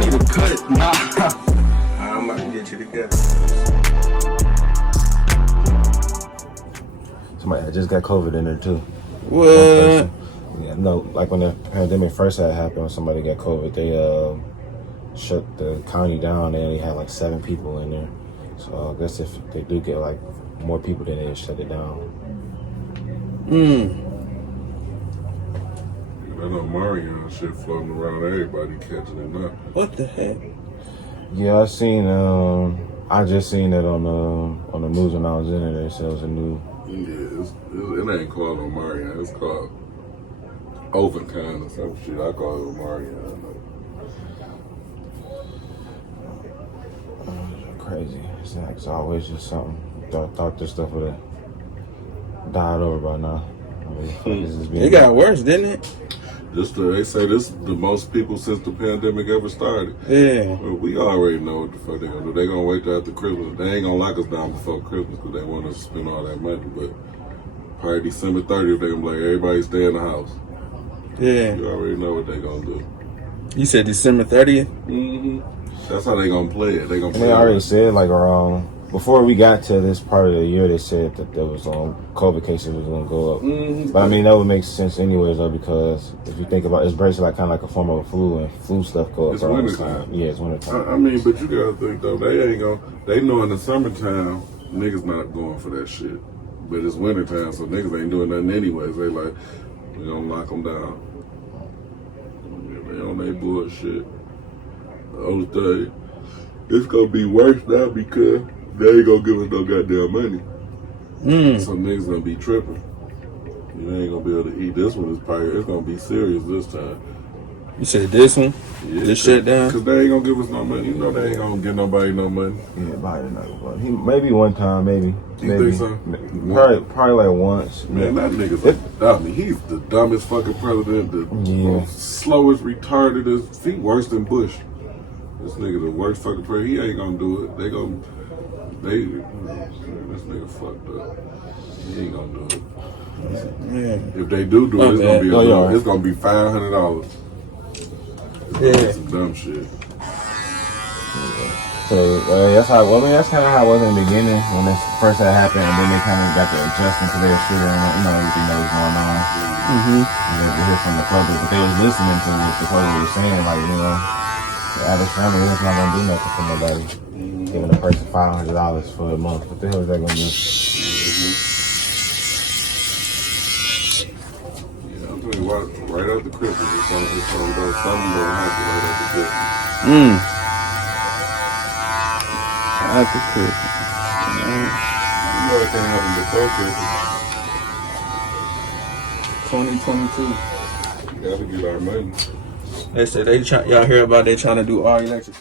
need to cut it. Nah. I'm about to get you together. Somebody that just got COVID in there too. What? Yeah, no, like when the pandemic first had happened, when somebody got COVID, they shut the county down. They only had like 7 people in there. So I guess if they do get like more people, then they shut it down. I know Mario and shit floating around, everybody catching it now. What the heck? Yeah, I just seen it on the news when I was in there. They said it was a new. Yeah, it ain't called Omarion. It's called Overkind or some shit. I call it Omarion. Crazy. It's always just something. Thought this stuff would have died over by now. I mean, It got worse, didn't it? They say this is the most people since the pandemic ever started. Yeah. Well, we already know what the fuck they gonna do. They gonna wait till after Christmas. They ain't gonna lock us down before Christmas because they want us to spend all that money. But probably December 30th, they gonna be like, everybody stay in the house. Yeah. You already know what they gonna do. You said December 30th? Mm-hmm. That's how they gonna play it. They already said like around before we got to this part of the year, they said that there was COVID cases was gonna go up. Mm-hmm. But I mean that would make sense anyways though, because if you think about it, it's basically like kind of like a form of a flu, and flu stuff go up. It's around winter this time. time. Yeah, it's winter time. I mean, but you gotta think though, they know in the summertime niggas not going for that shit. But it's winter time, so niggas ain't doing nothing anyways. They like, we gonna lock them down. Yeah, they on their bullshit. The other day, it's gonna be worse now because they ain't gonna give us no goddamn money. So niggas gonna be tripping. You ain't gonna be able to eat. This one it's gonna be serious this time. You said this one? Yeah, this shut down? Cause they ain't gonna give us no money. You know they ain't gonna give nobody no money. Yeah, Biden not. Maybe one time, maybe. You think so? Probably like once. Man, that nigga's a dummy. He's the dumbest fucking president, the most slowest, retarded. He worse than Bush. This nigga the worst fucking president. He ain't gonna do it. This nigga fucked up. He ain't gonna do it. Yeah. If they do it, it's gonna be $500. Yeah. Some dumb shit. So that's kind of how it was in the beginning when this first had happened, and then they kind of got to adjusting to their shit and everything that was going on. And they hear from the public, but they was listening to what the public was saying, like the average family is not gonna do nothing for nobody. Giving a person $500 for a month, what the hell is that gonna do? Yeah, I'm telling you what, right after Christmas, it's gonna go something gonna happen right after Christmas. After Christmas. You know it can't happen before Christmas. 2022. We gotta get our money. They said y'all hear about they trying to do all electric.